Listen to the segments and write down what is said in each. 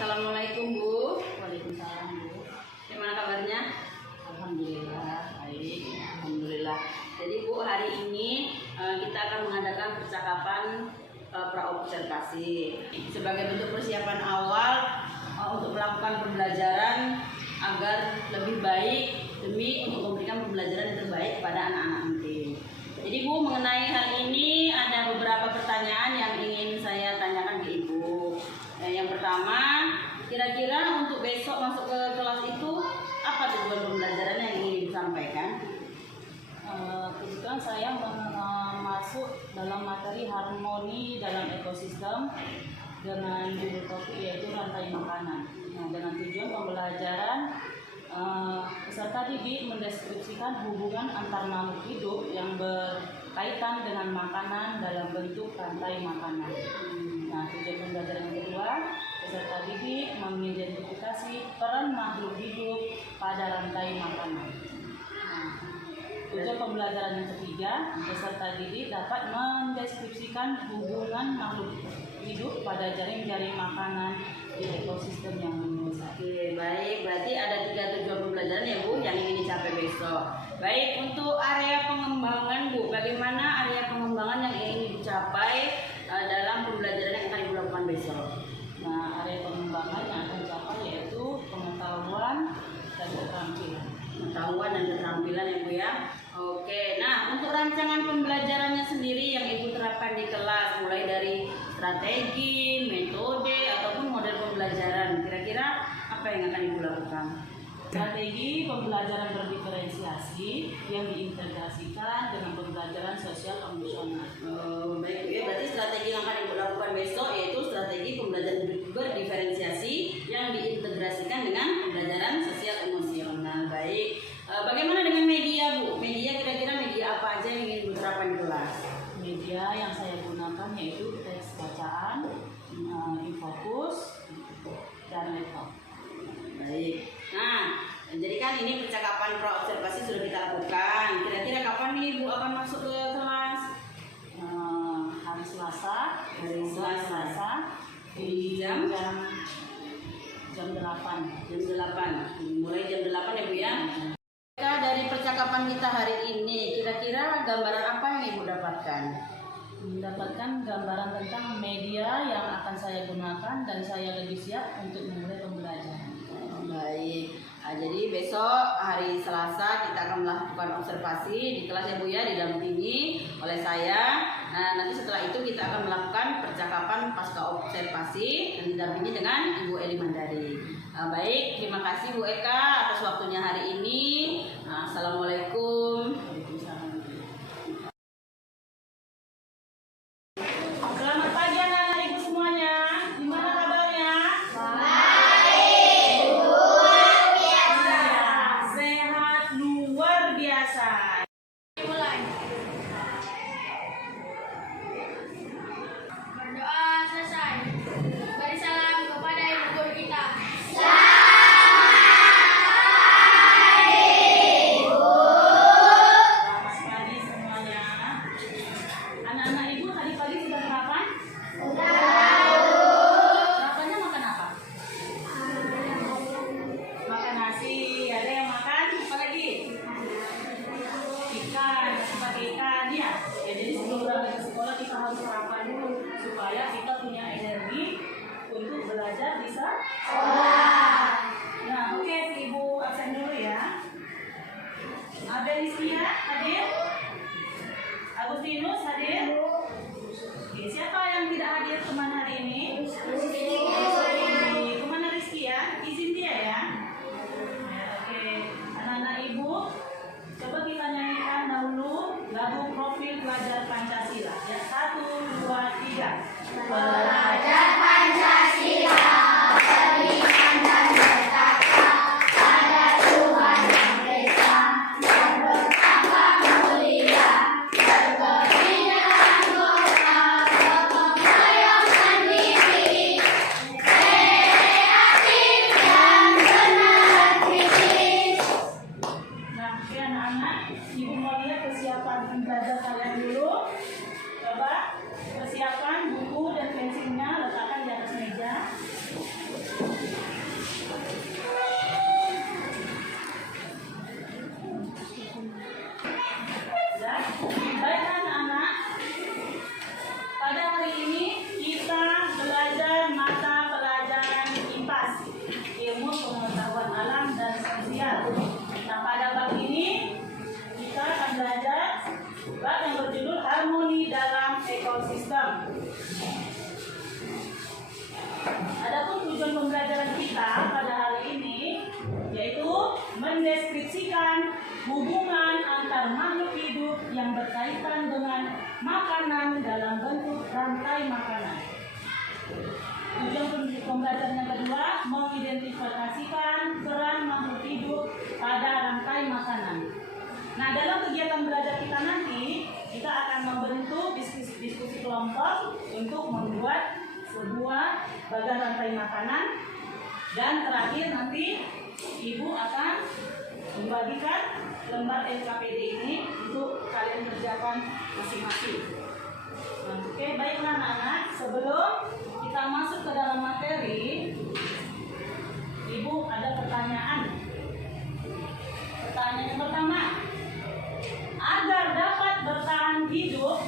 Assalamualaikum Bu. Waalaikumsalam Bu. Gimana kabarnya? Alhamdulillah baik. Alhamdulillah. Jadi Bu, hari ini kita akan mengadakan percakapan praobservasi sebagai bentuk persiapan awal untuk melakukan pembelajaran agar lebih baik demi untuk memberikan pembelajaran yang terbaik kepada anak-anak nanti. Jadi Bu, mengenai hal ini ada beberapa pertanyaan yang ingin saya tanyakan ke Ibu. Yang pertama, kira-kira untuk besok masuk ke kelas itu apa tujuan pembelajaran yang ingin disampaikan? Kebetulan saya masuk dalam materi harmoni dalam ekosistem dengan judul topik yaitu rantai makanan. Nah, dengan tujuan pembelajaran peserta didik mendeskripsikan hubungan antar makhluk hidup yang berkaitan dengan makanan dalam bentuk rantai makanan. Nah, tujuan pembelajaran yang kedua, peserta didik mengidentifikasi peran makhluk hidup pada rantai makanan. Nah, tujuan pembelajaran yang ketiga, peserta didik dapat mendeskripsikan hubungan makhluk hidup pada jaring-jaring makanan di ekosistem yang luas. Oke, baik. Berarti ada 3 tujuan pembelajaran ya Bu yang ingin dicapai besok. Baik, untuk area pengembangan Bu, bagaimana area pengembangan yang ingin dicapai dalam pembelajaran yang akan Ibu lakukan besok? Nah, area pengembangan yang akan dicapai yaitu pengetahuan dan keterampilan. Pengetahuan dan keterampilan ya Bu ya. Oke, nah untuk rancangan pembelajarannya sendiri yang Ibu terapkan di kelas, mulai dari strategi, metode, ataupun model pembelajaran, kira-kira apa yang akan Ibu lakukan? Strategi pembelajaran berdiferensiasi yang diintegrasikan dengan pembelajaran sosial emosional. Baik Bu ya, berarti strategi yang akan Ibu lakukan besok yaitu strategi pembelajaran berdiferensiasi yang diintegrasikan dengan pembelajaran sosial emosional. Baik. Bagaimana dengan media Bu? Media, kira-kira media apa aja yang ingin Ibu terapkan di kelas? Media yang saya gunakan yaitu teks bacaan, infokus, dan laptop. Baik. Nah, jadi kan ini percakapan praobservasi sudah kita lakukan. Kira-kira kapan nih Bu akan masuk ke kelas? Hari Selasa. Hari Selasa. Di jam 8. Jam 8. Mulai jam 8 ya Bu ya. Dari percakapan kita hari ini, kira-kira gambaran apa yang Ibu dapatkan? Mendapatkan gambaran tentang media yang akan saya gunakan dan saya lebih siap untuk memulai pembelajaran. Baik. Nah, jadi besok hari Selasa kita akan melakukan observasi di kelas ya Bu ya, didampingi oleh saya. Nah, nanti setelah itu kita akan melakukan percakapan pasca observasi dan didampingi dengan Ibu Eli Mandari. Baik, terima kasih Bu Eka atas waktunya hari ini. Assalamualaikum. Selamat pagi anak-anak Ibu semuanya. Gimana kabarnya? Baik, luar biasa. Sehat luar biasa. Mulai. Berdoa selesai. Beri salam kepada ibu guru kita. Selamat pagi semuanya. Anak-anak Ibu tadi pagi sudah sarapan? Sarapannya makan apa? Makan nasi. Ada yang makan apa lagi? Ikan. Pakai ikan ya. Jadi sebelum berangkat ke sekolah kita harus sarapan dulu supaya kita punya energi untuk belajar di sekolah. Nah, oke, Ibu absen dulu ya. Abeliskia hadir? Agustinus hadir? Oke, siapa yang tidak hadir teman hari ini? Kemana Rizky ya? Izin dia ya. Oke, anak-anak Ibu, coba kita nyanyikan dahulu lagu profil pelajar Pancasila. Ya, 1, 2, 3. Belajar Pancasila, beriman dan bertakwa pada Tuhan Yang Esa, dan bertakwa mulia, berkebijakan kota, makanan dalam bentuk rantai makanan. Tujuan pembelajaran yang kedua, mengidentifikasikan peran makhluk hidup pada rantai makanan. Nah, dalam kegiatan belajar kita nanti, kita akan membentuk diskusi kelompok untuk membuat sebuah bagan rantai makanan. Dan terakhir nanti Ibu akan membagikan lembar LKPD ini untuk kalian kerjakan masing-masing. Oke, baiklah anak-anak, sebelum kita masuk ke dalam materi, Ibu ada pertanyaan. Pertanyaan yang pertama, agar dapat bertahan hidup,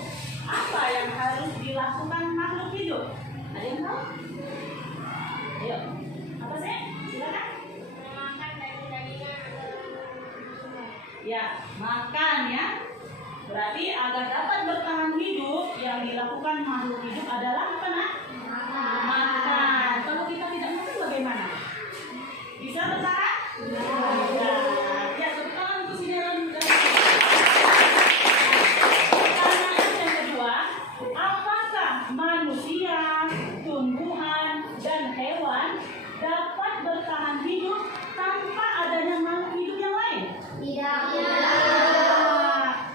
apa yang harus dilakukan makhluk hidup? Ada yang tahu? Ayo, apa sih? Silakan. Makan daging-dagingan atau Ya, makan ya. Berarti agar dapat bertahan hidup, yang dilakukan makhluk hidup adalah apa, Nak? Makan. Kalau kita tidak makan bagaimana? Bisa bertahan? Tidak. Ya, tepuk tangan untuk sindiran. Pertanyaan yang kedua, apakah manusia, tumbuhan, dan hewan dapat bertahan hidup tanpa adanya makhluk hidup yang lain? tidak.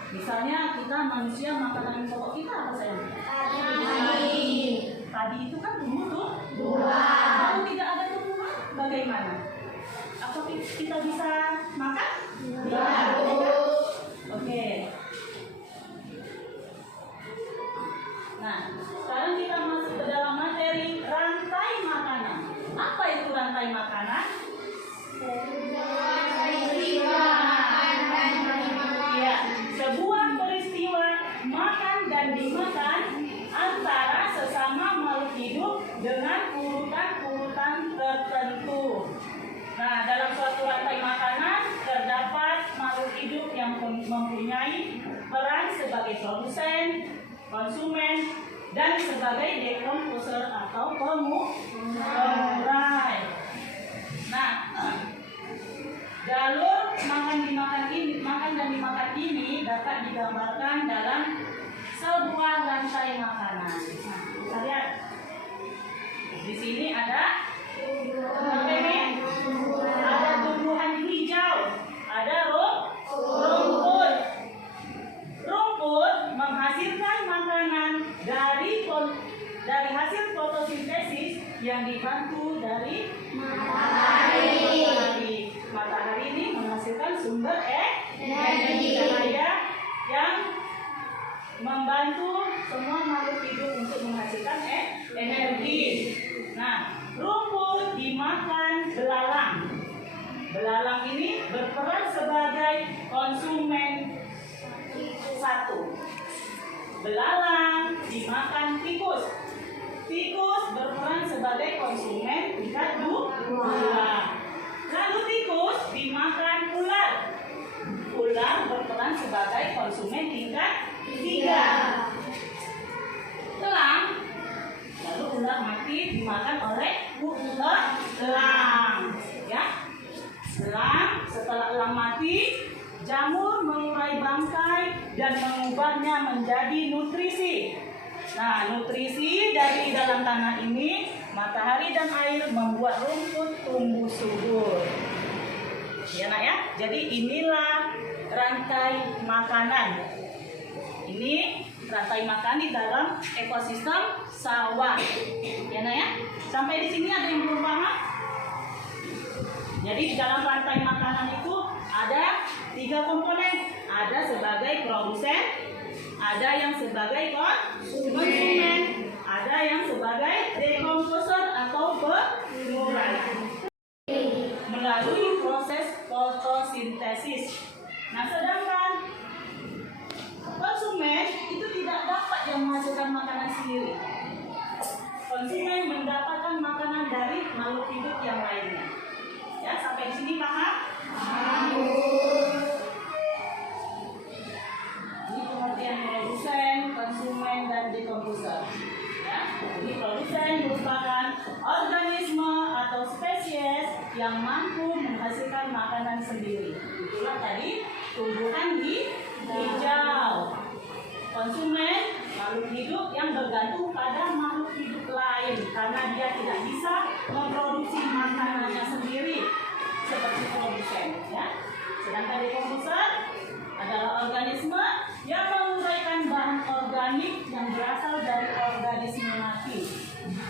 Misalnya kita manusia, makanan pokok kita apa sayang? Padi itu kan tumbuh tuh. Kalau tidak ada tumbuhan, bagaimana? Apa kita bisa makan? Oke. Nah, sekarang kita masuk ke dalam materi rantai makanan. Apa itu rantai makanan? Ya, sebuah peristiwa makan dan dimakan antara sesama makhluk hidup dengan urutan-urutan tertentu. Nah, dalam suatu rantai makanan terdapat makhluk hidup yang mempunyai peran sebagai produsen, konsumen, dan sebagai decomposer atau pengurai. Nah, jalur makan dan dimakan ini dapat digambarkan dalam sebuah rantai makanan. Nah, kita lihat. Di sini ada apa ini? Ada tumbuhan hijau, ada rumput. Rumput menghasilkan makanan dari hasil fotosintesis yang dibantu dari matahari. Matahari ini menghasilkan sumber energi cahaya yang membantu semua makhluk hidup untuk menghasilkan energi. Nah, rumput dimakan belalang. Belalang ini berperan sebagai konsumen satu. Belalang dimakan tikus. Tikus berperan sebagai konsumen tingkat dua. Lalu tikus dimakan ular. Ular berperan sebagai konsumen tingkat 3. Elang, lalu ular mati dimakan oleh elang. Ya, elang, setelah elang mati, jamur mengurai bangkai dan mengubahnya menjadi nutrisi. Nah, nutrisi dari dalam tanah ini, matahari dan air membuat rumput tumbuh subur. Ya, Nak ya. Jadi inilah rantai makanan. Ini rantai makan di dalam ekosistem sawah. Ya, Nak ya. Sampai di sini ada yang belum paham? Jadi di dalam rantai makanan itu ada 3 komponen. Ada sebagai produsen, ada yang sebagai konsumen, ada yang sebagai decomposer atau pengurai melalui proses fotosintesis. Nah, sedangkan konsumen itu tidak dapat yang menghasilkan makanan sendiri. Konsumen mendapatkan makanan dari makhluk hidup yang lainnya. Ya, sampai di sini paham? Ini pengertian produsen, konsumen, dan decomposer. Ya, ini produsen merupakan organisme atau spesies yang mampu menghasilkan makanan sendiri. Itulah tadi tumbuhan hijau. Konsumen makhluk hidup yang bergantung pada makhluk hidup lain karena dia tidak bisa memproduksi makanannya sendiri seperti produsen, ya. Sedangkan dekomposer adalah organisme yang menguraikan bahan organik yang berasal dari organisme mati. Ya.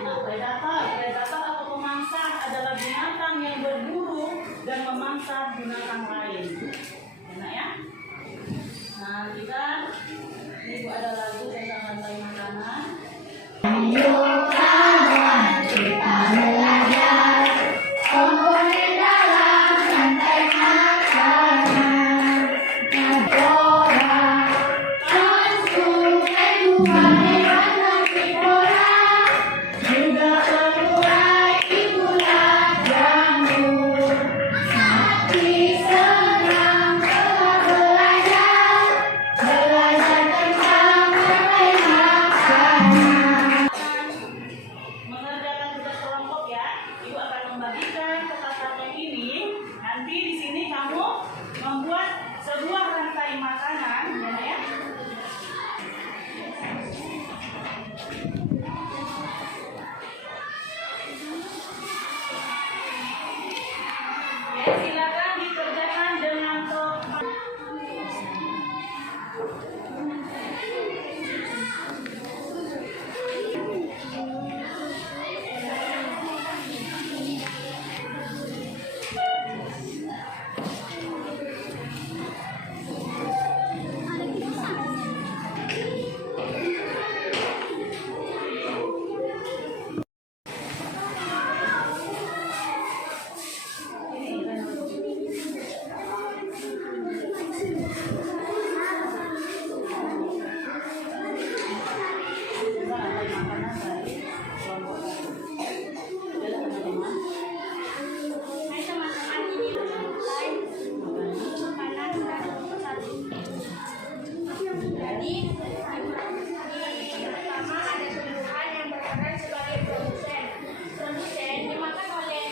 Nah, predator atau pemangsa adalah binatang yang berburu dan memangsa binatang lain. Enak ya? Nah, ibu ada lagu tentang rantai makanan. Komponen dalam rantai makanan, Agora, konsumen buah hewan karnivora, juga pengurai gula jamur. Sapi senang telah belajar tentang rantai makanan. Mengerjakan tugas kelompok ya. Ibu akan membagikan kertas-kertas ini. Nanti di sini kamu membuat sebuah rantai makanan, ya. Ya, silakan dikerjakan dengan tepat. Hai teman-teman, ini mulai makanan dan nomor 1. Jadi, pertama ada tumbuhan yang berperan sebagai produsen. Produsen dimakan oleh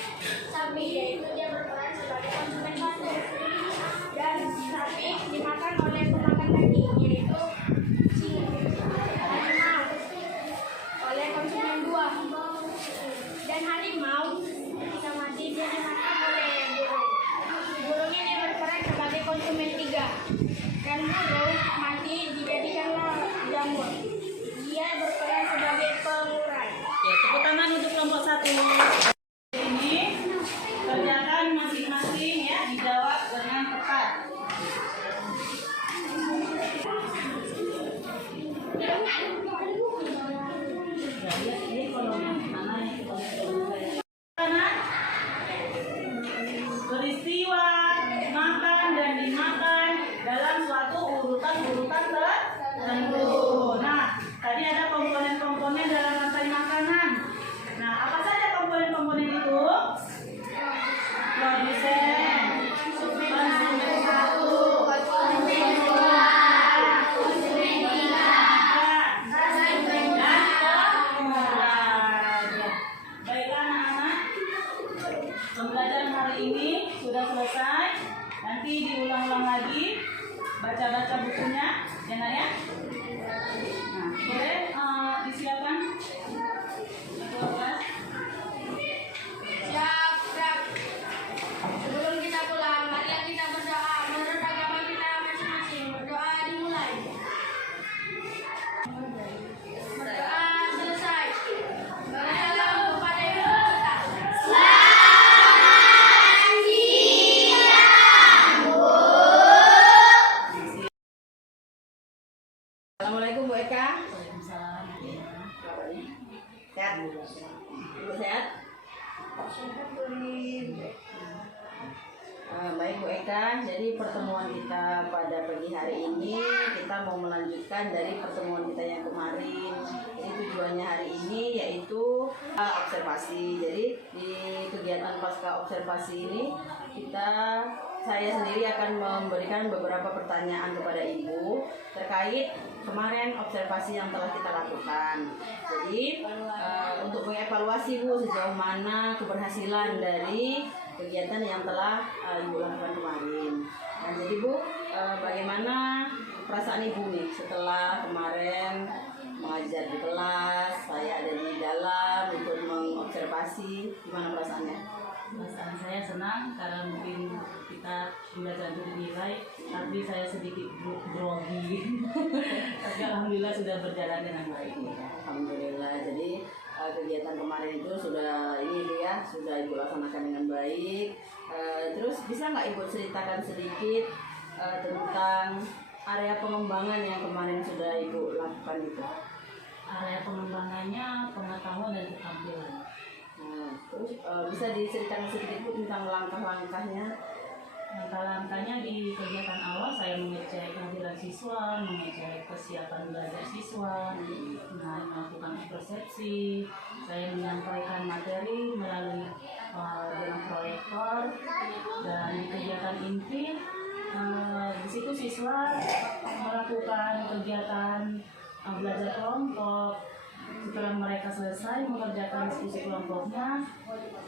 sapi, yaitu dia berperan sebagai konsumen 1. Dan sapi dimakan oleh pemakan daging, yaitu harimau oleh konsumen 2. Dan harimau ketika mati dia dimakan oleh burung. Burung ini berperan sebagai konsumen 3. Dan burung mati dijadikanlah jamur. Dia berperan sebagai pengurai. Oke, tepuk tangan untuk kelompok 1. Ini kerjakan masing-masing ya, dijawab dengan tepat. Peristiwa makan dan dimakan dalam suatu urutan tertentu. Nah, tadi ada komponen-komponen dalam rantai makanan. Nah, apa saja komponen-komponen itu? Produsen, konsumen 1, konsumen 2, konsumen 3, dan pengurai. Baiklah anak-anak, pembelajaran hari ini sudah selesai. Nanti diulang-ulang lagi, baca-baca bukunya, ya nak ya. Nah, boleh disiapkan ketua kelas. Siap, siap. Sebelum kita pulang, marilah kita berdoa menurut agama kita masing-masing. Berdoa dimulai. Berdoa selesai. Bersalam kepada ibu kita. Assalamualaikum Bu Eka. Waalaikumsalam. Sehat? Ibu sehat? Baik Bu Eka, jadi pertemuan kita pada pagi hari ini kita mau melanjutkan dari pertemuan kita yang kemarin. Jadi tujuannya hari ini yaitu observasi. Jadi di kegiatan pasca observasi ini saya sendiri akan memberikan beberapa pertanyaan kepada Ibu terkait kemarin observasi yang telah kita lakukan. Jadi untuk mengevaluasi Bu sejauh mana keberhasilan dari kegiatan yang telah Ibu lakukan kemarin. Nah, jadi Bu, bagaimana perasaan Ibu nih setelah kemarin mengajar di kelas, saya ada di dalam ikut mengobservasi, gimana perasaannya? Perasaan saya senang karena mungkin kita belajar nilai, tapi saya sedikit grogi. Tapi alhamdulillah sudah berjalan dengan baik. Alhamdulillah. Jadi kegiatan kemarin itu sudah ini Bu ya, sudah Ibu laksanakan dengan baik. Terus bisa nggak Ibu ceritakan sedikit tentang area pengembangan yang kemarin sudah Ibu lakukan itu? Area pengembangannya pengetahuan dan keterampilan. Terus bisa diceritakan sedikit Bu tentang langkah-langkahnya? Langkah-langkahnya di kegiatan awal saya mengecek kehadiran siswa, mengecek kesiapan belajar siswa, melakukan persepsi, saya menyampaikan materi melalui dengan proyektor, dan di kegiatan inti di situ siswa melakukan kegiatan belajar kelompok. Setelah mereka selesai mengerjakan diskusi kelompoknya,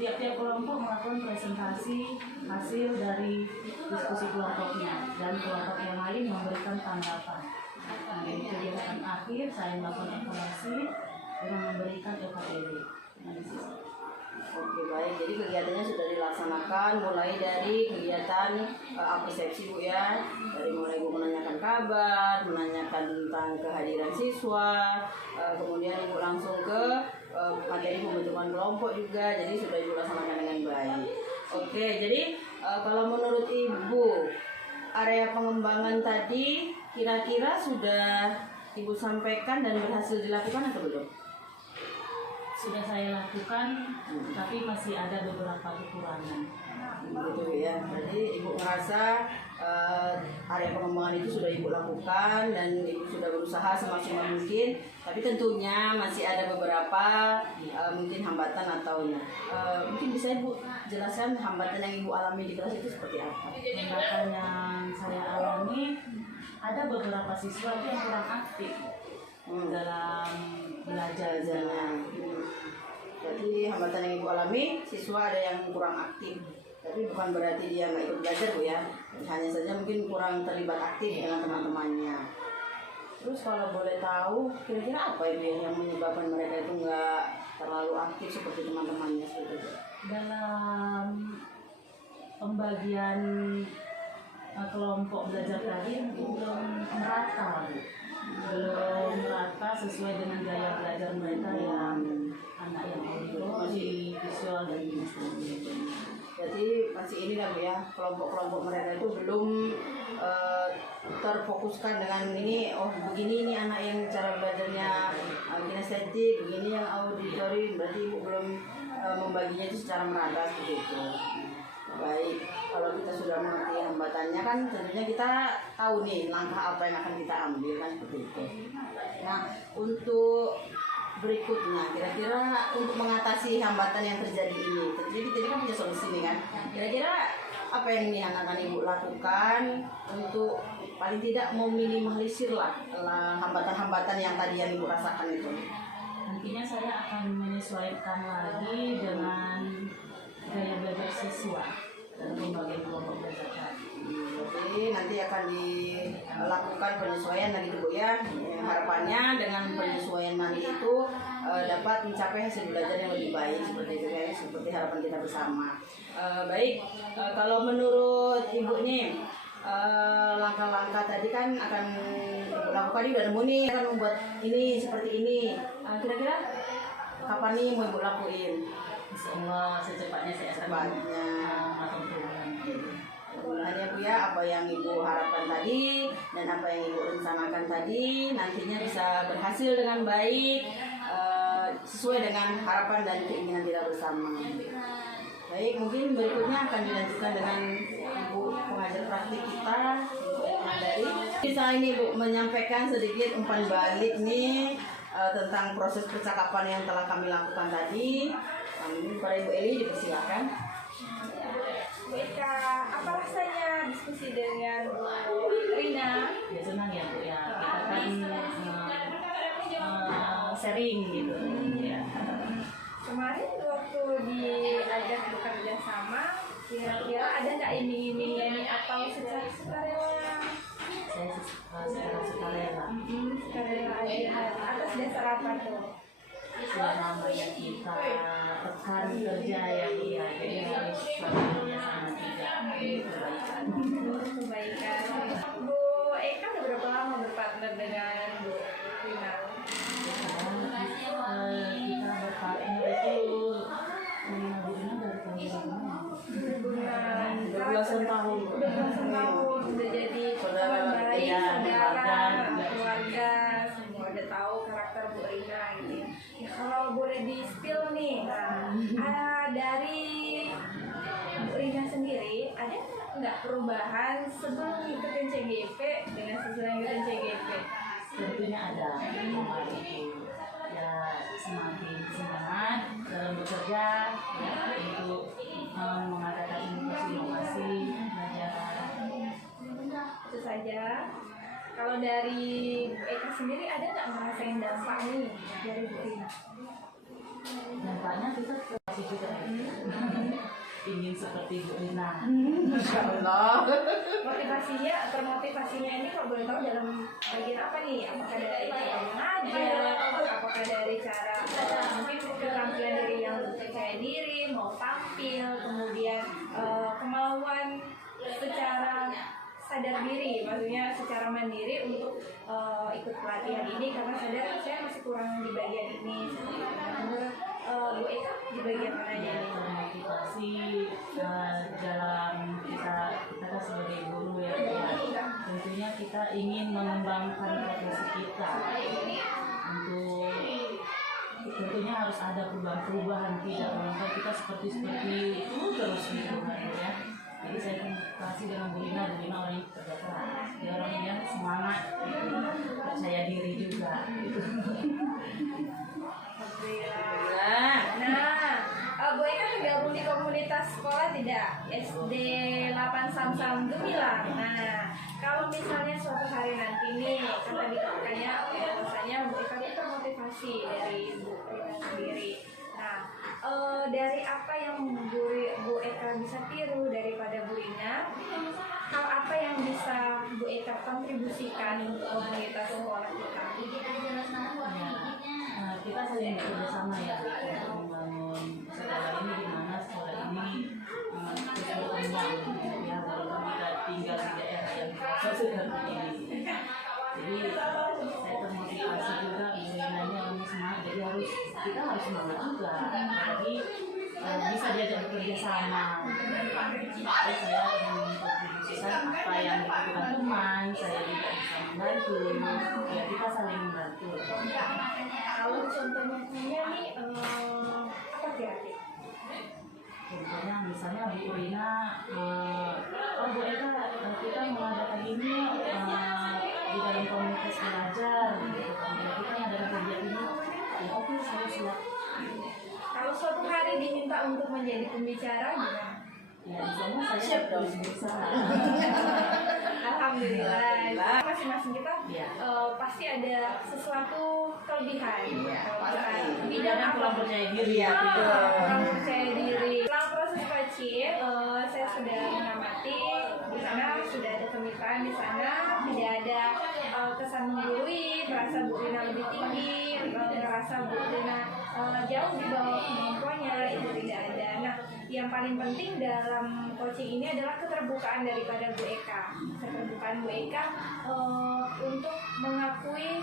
tiap-tiap kelompok melakukan presentasi hasil dari diskusi kelompoknya, dan kelompok yang lain memberikan tanggapan. Nah, di kegiatan akhir saya melakukan evaluasi dengan memberikan EKPD. Oke, baik, jadi kegiatannya sudah dilaksanakan mulai dari kegiatan persepsi Bu ya, dari mulai Bu menanyakan kabar, menanyakan tentang kehadiran siswa, kemudian Ibu langsung ke materi pembentukan kelompok juga, jadi sudah Ibu laksanakan dengan baik. Oke, jadi kalau menurut Ibu area pengembangan tadi kira-kira sudah Ibu sampaikan dan berhasil dilakukan atau belum? Sudah saya lakukan, tapi masih ada beberapa kekurangan. Begitu ya. Jadi Ibu merasa area pengembangan itu sudah Ibu lakukan dan Ibu sudah berusaha semaksimal mungkin, tapi tentunya masih ada beberapa mungkin hambatan atau mungkin bisa Ibu jelaskan hambatan yang Ibu alami di kelas itu seperti apa? Hambatan yang saya alami, ada beberapa siswa yang kurang aktif dalam belajarnya. Jadi hambatan yang Ibu alami, siswa ada yang kurang aktif, tapi bukan berarti dia nggak ikut belajar Bu ya, hanya saja mungkin kurang terlibat aktif dengan teman-temannya. Terus kalau boleh tahu, kira-kira apa itu yang menyebabkan mereka itu nggak terlalu aktif seperti teman-temannya seperti itu? Dalam pembagian kelompok belajar tadi belum merata, sesuai dengan gaya belajar mereka yang anak yang audiologi, visual, dan sebagainya. Jadi masih ini kan Bu ya, kelompok-kelompok mereka itu belum terfokuskan dengan ini, oh begini ini anak yang cara belajarnya kinestetik, begini yang auditory, berarti Ibu belum membaginya itu secara merata seperti itu. Baik, kalau kita sudah mengerti hambatannya kan tentunya kita tahu nih langkah apa yang akan kita ambil kan seperti itu. Nah, untuk berikutnya kira-kira untuk mengatasi hambatan yang terjadi ini, jadi kan punya solusi nih kan, kira-kira apa yang ini akan Ibu lakukan untuk paling tidak meminimalisir lah hambatan-hambatan yang tadi yang Ibu rasakan itu? Nantinya saya akan menyesuaikan lagi dengan gaya belajar siswa dalam pembagian kelompok belajar tadi. Jadi nanti akan dilakukan penyesuaian lagi Bu ya. Harapannya dengan penyesuaian nanti itu dapat mencapai hasil belajar yang lebih baik seperti itu ya, seperti harapan kita bersama. Baik, kalau menurut Ibu nih langkah-langkah tadi kan akan Ibu lakukan, ini udah nemu nih akan membuat ini seperti ini. Kira-kira kapan nih mau Ibu lakuin? Insyaallah secepatnya saya akan melakukan perubahan. Hanya Bu ya, apa yang Ibu harapkan tadi dan apa yang Ibu rencanakan tadi nantinya bisa berhasil dengan baik sesuai dengan harapan dan keinginan kita bersama. Baik, mungkin berikutnya akan dilanjutkan dengan Ibu pengajar praktik kita, Ibu Mandari. Bisa ini Bu menyampaikan sedikit umpan balik nih tentang proses percakapan yang telah kami lakukan tadi. Mungkin pada Ibu Eli dipersilakan. Bu Ika, apa rasanya diskusi dengan Bu Rina? Ya senang ya Bu ya, kita kan sharing gitu ya. Kemarin waktu diajak bekerja sama, kira-kira ada nggak iming-imingnya nih atau secara sukarela saya secara sukarela. Sukarela aja. Atas dasar apa tuh? Ya namanya kita rekan kerja yang jadi harus selalunya sama kebaikan. Kebaikan. Bu Eka udah berapa lama berpartner dengan Bu Rina? Kita berpartner itu mengenal dari tahun 12 tahun. Udah belasan tahun, udah jadi teman baik, saudara, keluarga, semua udah tahu karakter Bu Rina gitu ya. Ya kalau boleh di spill nih, dari Bu Rina sendiri ada nggak perubahan sebelum ngikutin CGP dengan sesudah ngikutin CGP? Tentunya ada kemarin itu ya semakin semangat dalam bekerja ya, untuk mengadakan inovasi pelajaran. Itu saja. Kalau dari Eka sendiri ada nggak ngerasain dampak nih dari Bu Rina? Dampaknya kita masih juga ingin seperti Bu Rina. Masya Allah. Termotivasinya ini kalau boleh tahu dalam bagian apa nih? Apakah dari cara mengajar, apakah dari cara mungkin keterampilan diri yang percaya diri, mau tampil, kemudian kemauan secara sadar diri, maksudnya secara mandiri untuk ikut pelatihan ini karena sadar saya masih kurang di bagian ini. Menurut Bu Eka di bagian mana aja nih? Motivasi dalam kita kan sebagai guru ya, tentunya kita ingin mengembangkan profesi kita untuk tentunya harus ada perubahan tidak melainkan kita seperti itu terus gitu ya. Jadi saya kasih dengan Bu Rina orang yang kerja keras, dia orang yang semangat, percaya diri juga. Gitu. Alhamdulillah. Nah, Bu Eka tergabung di komunitas sekolah tidak? SD 8 Samsam Gemilang. Nah, kalau misalnya suatu hari nanti nih, kan tadi katanya bahwasanya Bu Eka itu termotivasi dari Bu Rina sendiri. Nah, dari apa yang Bu Eka bisa tiru daripada Bu Rina, hal apa yang bisa Bu Eka kontribusikan untuk komunitas sekolah kita? Kita saling bekerja sama ya untuk membangun sekolah ini, di mana sekolah ini terus berkembang ya, walaupun kita tinggal di daerah yang seperti ini. Jadi saya termotivasi juga mengenainya orang semangat, jadi kita harus semangat juga, jadi bisa diajak bekerja sama. Jadi saya mengkontribusikan apa yang dibutuhkan teman, saya juga bisa membantu, ya kita saling membantu. Kalau contohnya nih, apa kira-kira? Contohnya misalnya Bu Rina, Bu Eka kita mengadakan ini di dalam komunitas belajar, gitu. Kita mengadakan kegiatan ini, ya oke saya siap. Kalau suatu hari diminta untuk menjadi pembicara gimana? Ya misalnya saya harus berusaha. Alhamdulillah. Masing-masing kita Ya. pasti ada sesuatu kelebihan. Jangan kurang percaya diri ya. Kurang percaya diri. Dalam proses coaching, saya sudah mengamati di sana sudah ada kemitraan di sana, tidak ada kesan menggurui, merasa Bu Rina lebih tinggi, merasa Bu Rina jauh di bawah kemampuannya, itu tidak ada. Nah, yang paling penting dalam coaching ini adalah keterbukaan daripada Bu Eka. Keterbukaan Bu Eka untuk mengakui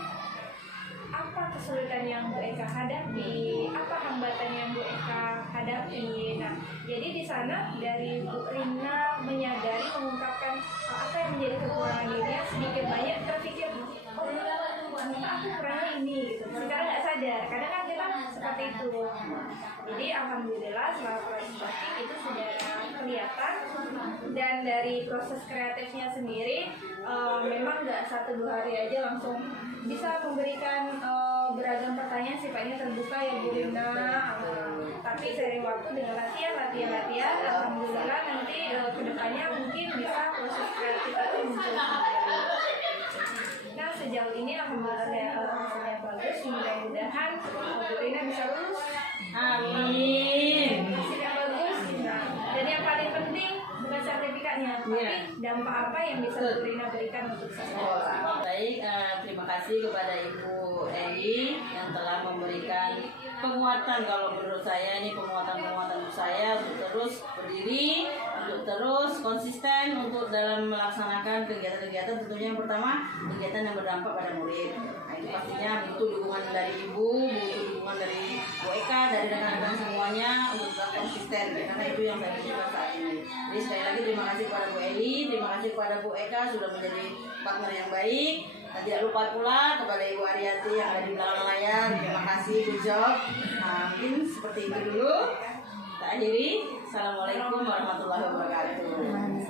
apa kesulitan yang Bu Eka hadapi, apa hambatan yang Bu Eka hadapi. Nah, jadi di sana dari Bu Rina menyadari, mengungkapkan apa yang menjadi kekurangan dirinya, sedikit banyak terpikir, oh ternyata aku kurangnya ini gitu. Secara nggak sadar, kadang kan kita seperti itu. Jadi alhamdulillah setelah proses coaching itu sudah kelihatan, dan dari proses kreatifnya sendiri memang nggak 1-2 hari aja langsung bisa memberikan beragam pertanyaan, sifatnya terbuka ya Bu Rina. Tapi seiring waktu dengan latihan, alhamdulillah nanti kedepannya mungkin bisa proses kreatif itu muncul sendiri. Nah, sejauh ini alhamdulillah hasilnya bagus, mudah-mudahan Bu Rina bisa lulus. Amin. Hasilnya bagus. Nah, dan yang paling penting bukan sertifikatnya, tapi dampak apa yang bisa Bu Rina berikan untuk sekolah? Baik, terima kasih kepada Ibu Eli yang telah memberikan penguatan. Kalau menurut saya ini penguatan untuk saya untuk terus berdiri, untuk terus konsisten untuk dalam melaksanakan kegiatan-kegiatan. Tentunya yang pertama kegiatan yang berdampak pada murid. Nah, itu pastinya butuh dukungan dari Ibu, butuh dukungan dari Bu Eka, dari rekan-rekan semuanya untuk tetap konsisten. Karena itu yang saya butuhkan saat ini. Jadi sekali lagi terima kasih kepada Bu Eli, terima kasih kepada Bu Eka sudah menjadi partner yang baik. Dan tidak lupa pula kepada Ibu Ariati yang ada di belakang layar. Terima kasih, good job. Mungkin seperti itu dulu. Kita akhiri. Assalamualaikum warahmatullahi wabarakatuh.